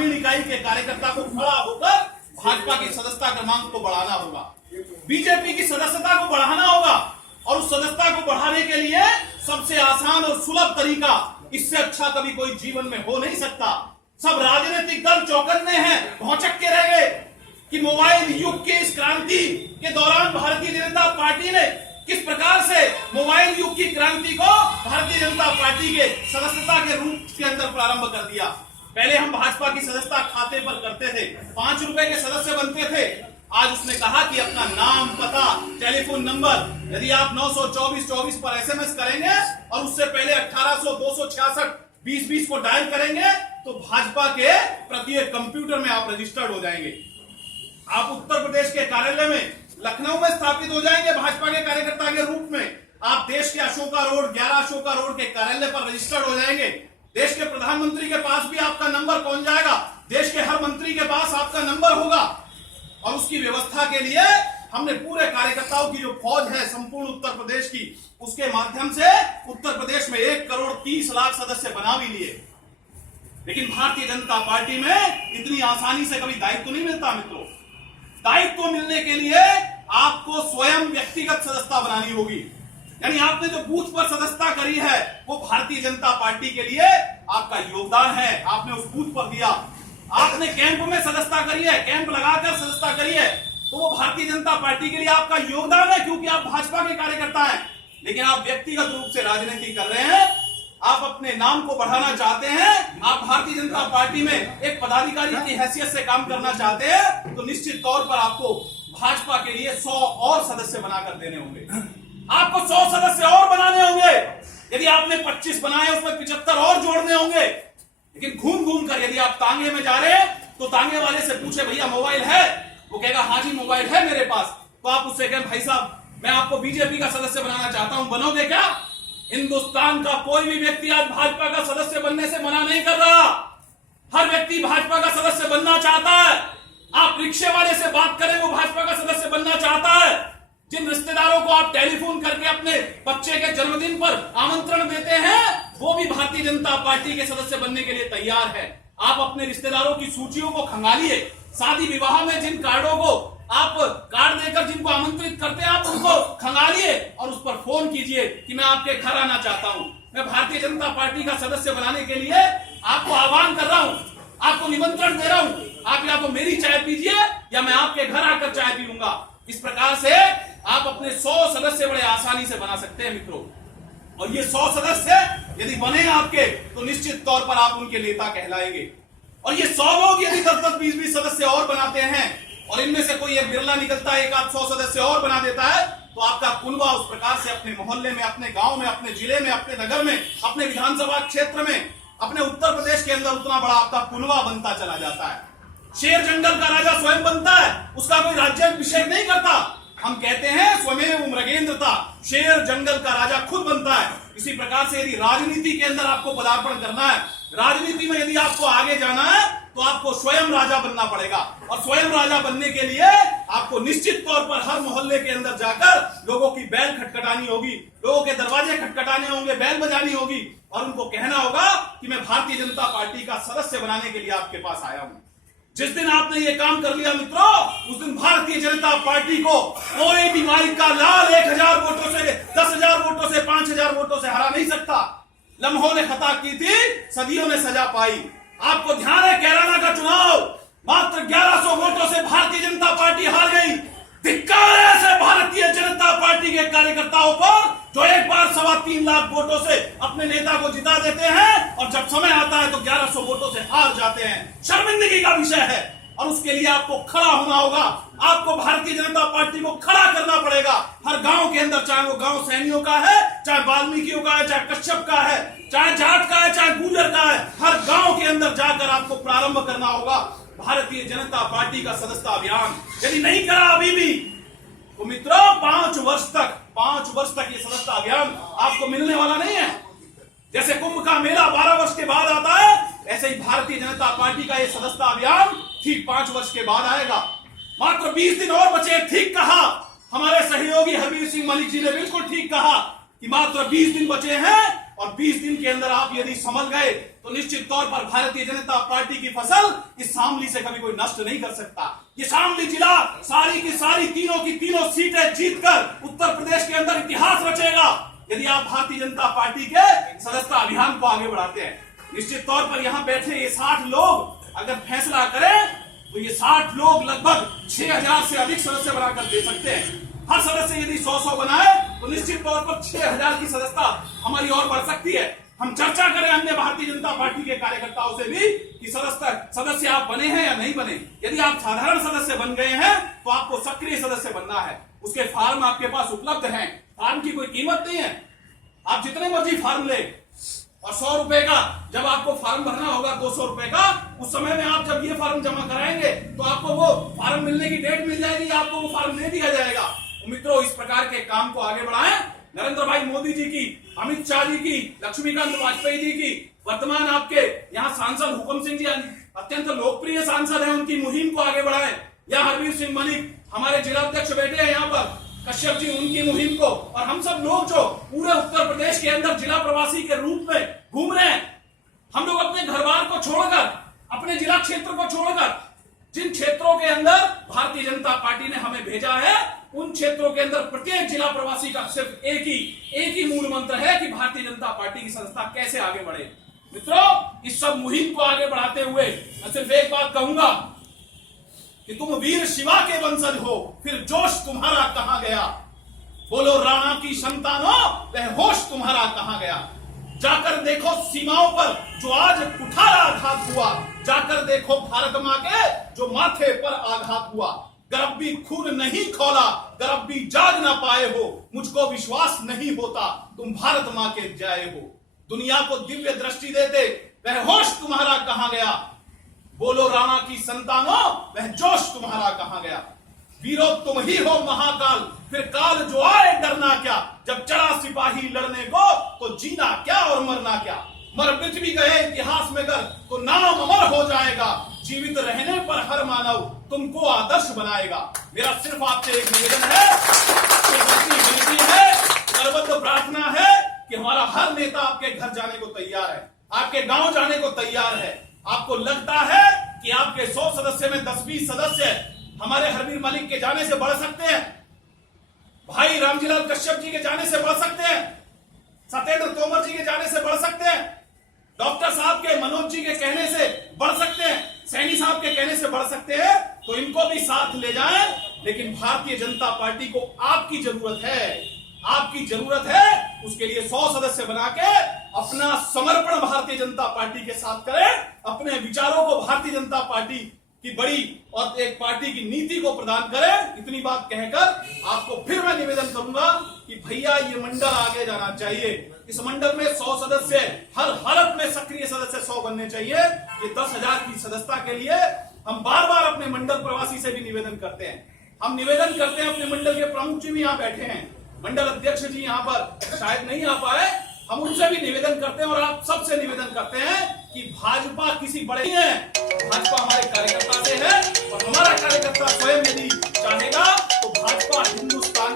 ग्रामीण इकाई के कार्यकर्ता को खड़ा होकर भाजपा की सदस्यता क्रमांक को बढ़ाना होगा, बीजेपी की सदस्यता को बढ़ाना होगा। और उस सदस्यता को बढ़ाने के लिए सबसे आसान और सुलभ तरीका, इससे अच्छा कभी कोई जीवन में हो नहीं सकता। सब राजनीतिक दल चौकन्ने हैं, भौचक के रह गए कि मोबाइल युग के इस क्रांति के दौरान भारतीय जनता पार्टी ने किस प्रकार से मोबाइल युग की क्रांति को भारतीय जनता पार्टी के सदस्यता के रूप के अंदर प्रारंभ कर दिया। पहले हम भाजपा की सदस्यता खाते पर करते थे, 5 रुपए के सदस्य बनते थे। आज उसने कहा कि अपना नाम, पता, टेलीफोन नंबर, यदि आप 92424 पर एसएमएस करेंगे और उससे पहले 1800 266 2020 को डायल करेंगे तो भाजपा के प्रत्येक कंप्यूटर में आप रजिस्टर्ड हो जाएंगे। आप उत्तर प्रदेश के कार्यालय में लखनऊ में स्थापित हो जाएंगे भाजपा के कार्यकर्ता के रूप में। आप देश के अशोका रोड 11 अशोका रोड के कार्यालय पर रजिस्टर्ड हो जाएंगे। देश के प्रधानमंत्री के पास भी आपका नंबर पहुंच जाएगा, देश के हर मंत्री के पास आपका नंबर होगा। और उसकी व्यवस्था के लिए हमने पूरे कार्यकर्ताओं की जो फौज है संपूर्ण उत्तर प्रदेश की, उसके माध्यम से उत्तर प्रदेश में 1 करोड़ 30 लाख सदस्य बना भी लिए। लेकिन भारतीय जनता पार्टी में इतनी आसानी से कभी दायित्व नहीं मिलता मित्रों। दायित्व मिलने के लिए आपको स्वयं व्यक्तिगत सदस्यता बनानी होगी। यानी आपने जो बूथ पर सदस्यता करी है वो भारतीय जनता पार्टी के लिए आपका योगदान है, आपने उस बूथ पर दिया। आपने कैंप में सदस्यता करी है, कैंप लगाकर सदस्यता करी है, तो वो भारतीय जनता पार्टी के लिए आपका योगदान है, क्योंकि आप भाजपा के कार्यकर्ता हैं। लेकिन आप व्यक्तिगत रूप से राजनीति कर रहे हैं, आप अपने नाम को बढ़ाना चाहते हैं, आप भारतीय जनता पार्टी में एक पदाधिकारी की हैसियत से काम करना चाहते हैं, तो निश्चित तौर पर आपको भाजपा के लिए 100 और सदस्य बनाकर देने होंगे। आपको 100 सदस्य और बनाने होंगे। यदि आपने 25 बनाए उसमें 75 और जोड़ने होंगे। लेकिन घूम घूम कर यदि आप तांगे में जा रहे हैं तो तांगे वाले से पूछे भैया मोबाइल है, वो कहेगा हाँ जी मोबाइल है मेरे पास। तो आप उससे कहें भाई साहब मैं आपको बीजेपी का सदस्य बनाना चाहता हूं, बनोगे क्या? हिंदुस्तान का कोई भी व्यक्ति आज भाजपा का सदस्य बनने से मना नहीं कर रहा। हर व्यक्ति भाजपा का सदस्य बनना चाहता है। आप रिक्शे वाले से बात करें वो भाजपा का सदस्य बनना चाहता है। जिन रिश्तेदारों को आप टेलीफोन करके अपने बच्चे के जन्मदिन पर आमंत्रण देते हैं वो भी भारतीय जनता पार्टी के सदस्य बनने के लिए तैयार है। आप अपने रिश्तेदारों की सूचियों को खंगालिए। शादी विवाह में जिन कार्डों को आप कार्ड देकर जिनको आमंत्रित करते हैं आप उनको खंगालिए और उस पर फोन कीजिए कि मैं आपके घर आना चाहता हूं, मैं भारतीय जनता पार्टी का सदस्य बनाने के लिए आपको आह्वान कर रहा हूं, आपको निमंत्रण दे रहा हूं। आप या तो मेरी चाय पीजिए या मैं आपके घर आकर चाय पीऊंगा। इस प्रकार से आप अपने 100 सदस्य बड़े आसानी से बना सकते हैं मित्रों। और ये 100 सदस्य यदि बने आपके तो निश्चित तौर पर आप उनके नेता कहलाएंगे। और ये 100 लोग यदि 10-10 20-20 सदस्य और बनाते हैं और इनमें से कोई एक बिरला निकलता है, एक आध 100 सदस्य और बना देता है, तो आपका कुनबा उस प्रकार से अपने मोहल्ले में, अपने गांव में, अपने जिले में, अपने नगर में, अपने विधानसभा क्षेत्र में, अपने उत्तर प्रदेश के अंदर उतना बड़ा आपका कुनबा बनता चला जाता है। शेर जंगल का राजा स्वयं बनता है, उसका कोई राज्याभिषेक नहीं करता। हम कहते हैं स्वमेव मृगेंद्रता, शेर जंगल का राजा खुद बनता है। इसी प्रकार से यदि राजनीति के अंदर आपको पदार्पण करना है, राजनीति में यदि आपको आगे जाना है तो आपको स्वयं राजा बनना पड़ेगा। और स्वयं राजा बनने के लिए आपको निश्चित तौर पर हर मोहल्ले के अंदर जाकर लोगों की बैल खटखटानी होगी, लोगों के दरवाजे खटखटाने होंगे, बैल बजानी होगी और उनको कहना होगा कि मैं भारतीय जनता पार्टी का सदस्य बनाने के लिए आपके पास आया हूं। जिस दिन आपने ये काम कर लिया मित्रों, उस दिन भारतीय जनता पार्टी को कोई भी मालिक का लाल 1000 वोटों से, 10,000 वोटों से, 5,000 वोटों से हरा नहीं सकता। लम्हों ने खता की थी, सदियों ने सजा पाई। आपको ध्यान है कैराना का चुनाव मात्र 1100 वोटों से भारतीय जनता पार्टी हार गई। धिक्कार है ऐसे भारतीय जनता पार्टी के कार्यकर्ताओं पर जो एक बार 3.25 लाख वोटों से अपने नेता को जिता देते हैं और जब समय आता है तो 1100 वोटों से हार जाते हैं। शर्मिंदगी का विषय है और उसके लिए आपको खड़ा होना होगा। आपको भारतीय जनता पार्टी को खड़ा करना पड़ेगा हर गांव के अंदर, चाहे वो गांव सैनियों का है, चाहे वाल्मीकियों का है, चाहे कश्यप का है, चाहे जाट का है, चाहे गुर्जर का है। हर गांव के अंदर जाकर आपको प्रारंभ करना होगा भारतीय जनता पार्टी का सदस्यता अभियान। यदि नहीं करा अभी भी तो मित्रों 5 वर्ष तक ये सदस्यता अभियान आपको मिलने वाला नहीं है। जैसे कुंभ का मेला 12 वर्ष के बाद आता है, ऐसे ही भारतीय जनता पार्टी का ये सदस्यता अभियान ठीक 5 वर्ष के बाद आएगा। मात्र 20 दिन और बचे। ठीक कहा हमारे सहयोगी हरबीर सिंह मलिक जी ने, बिल्कुल ठीक कहा कि मात्र 20 दिन बचे हैं और 20 दिन के अंदर आप यदि संभल गए तो तो निश्चित तौर पर भारतीय जनता पार्टी की फसल इस शामली से कभी कोई नष्ट नहीं कर सकता। ये शामली जिला सारी की सारी तीनों की तीनों सीटें जीतकर उत्तर प्रदेश के अंदर इतिहास रचेगा यदि आप भारतीय जनता पार्टी के सदस्यता अभियान को आगे बढ़ाते हैं। निश्चित तौर पर यहाँ बैठे ये 60 लोग अगर फैसला करें तो ये 60 लोग लगभग 6000 से अधिक सदस्य बनाकर दे सकते हैं। हर सदस्य यदि 100 बनाए तो निश्चित तौर पर 6000 की सदस्यता हमारी और बढ़ सकती है। हम चर्चा करें अन्य भारतीय जनता पार्टी के कार्यकर्ताओं से भी कि सदस्य आप बने हैं या नहीं बने। यदि आप साधारण सदस्य बन गए हैं तो आपको सक्रिय सदस्य बनना है। उसके फॉर्म आपके पास उपलब्ध हैं। फॉर्म की कोई कीमत नहीं है, आप जितने मर्जी फॉर्म ले और 100 रुपए का जब आपको फॉर्म भरना होगा 200 रुपए का, उस समय में आप जब ये फॉर्म जमा कराएंगे तो आपको वो फॉर्म मिलने की डेट मिल जाएगी, आपको वो फॉर्म दे दिया जाएगा। मित्रों, इस प्रकार के काम को आगे बढ़ाएं। नरेंद्र भाई मोदी जी की, अमित शाह जी की, लक्ष्मीकांत वाजपेयी जी की, वर्तमान आपके यहाँ सांसद हुकुम सिंह जी अत्यंत लोकप्रिय सांसद हैं, उनकी मुहिम को आगे बढ़ाएं। या हरवीर सिंह मलिक हमारे जिला अध्यक्ष बैठे हैं यहाँ पर, कश्यप जी, उनकी मुहिम को, और हम सब लोग जो पूरे उत्तर प्रदेश के अंदर जिला प्रवासी के रूप में घूम रहे हैं, हम लोग अपने घर बार को छोड़कर, अपने जिला क्षेत्र को छोड़कर, जिन क्षेत्रों के अंदर भारतीय जनता पार्टी ने हमें भेजा है उन क्षेत्रों के अंदर प्रत्येक जिला प्रवासी का सिर्फ एक ही मूल मंत्र है कि भारतीय जनता पार्टी की संस्था कैसे आगे बढ़े। मित्रों, इस सब मुहिम को आगे बढ़ाते हुए मैं सिर्फ एक बात कहूंगा कि तुम वीर शिवा के वंशज हो, फिर जोश तुम्हारा कहां गया। बोलो राणा की संतानों, वह होश तुम्हारा कहां गया। जाकर देखो सीमाओं पर जो आज कुठारा आघात हुआ, जाकर देखो भारत मां के जो माथे पर आघात हुआ। गरब्बी खून नहीं खौला, गरब्बी जाग ना पाए हो, मुझको विश्वास नहीं होता तुम भारत मां के जाए हो। दुनिया को दिव्य दृष्टि देते वह होश तुम्हारा कहां गया। बोलो राणा की संतानों, वह जोश तुम्हारा कहां गया। वीरो तुम ही हो महाकाल, फिर काल जो आए डरना क्या। जब चढ़ा सिपाही लड़ने को तो जीना क्या और मरना क्या। मर पृथ्वी गए इतिहास में कर तो नाम अमर हो जाएगा। जीवित रहने पर हर मानव तुमको आदर्श बनाएगा। मेरा सिर्फ आपसे एक निवेदन है, विनती है, सर्वत्र प्रार्थना है कि हमारा हर नेता आपके घर जाने को तैयार है, आपके गांव जाने को तैयार है। आपको लगता है कि आपके 100 सदस्य में 10-20 सदस्य हमारे हरवीर मलिक के जाने से बढ़ सकते हैं, भाई रामजीलाल कश्यप जी के जाने से बढ़ सकते हैं, सत्येंद्र तोमर जी के जाने से बढ़ सकते हैं, डॉक्टर साहब के, मनोज जी के कहने से बढ़ सकते हैं, सैनी साहब के कहने से बढ़ सकते हैं, तो इनको भी साथ ले जाएं। लेकिन भारतीय जनता पार्टी को आपकी जरूरत है, आपकी जरूरत है। उसके लिए 100 सदस्य बना के अपना समर्पण भारतीय जनता पार्टी के साथ करें, अपने विचारों को भारतीय जनता पार्टी की बड़ी और एक पार्टी की नीति को प्रदान करें। इतनी बात कहकर आपको फिर मैं निवेदन करूंगा कि भैया ये मंडल आगे जाना चाहिए। इस मंडल में 100 सदस्य, हर हालत में सक्रिय सदस्य 100 बनने चाहिए। ये 10,000 की सदस्यता के लिए हम बार बार अपने मंडल प्रवासी से भी निवेदन करते हैं। हम निवेदन करते हैं, अपने मंडल के प्रमुख जी भी यहाँ बैठे हैं, मंडल अध्यक्ष जी यहाँ पर शायद नहीं आ पाए, हम उनसे भी निवेदन करते हैं और आप सबसे निवेदन करते हैं कि भाजपा किसी बड़े नहीं है, भाजपा हमारे कार्यकर्ता से है और हमारा कार्यकर्ता स्वयं यदि चाहेगा तो भाजपा हिंदुस्तान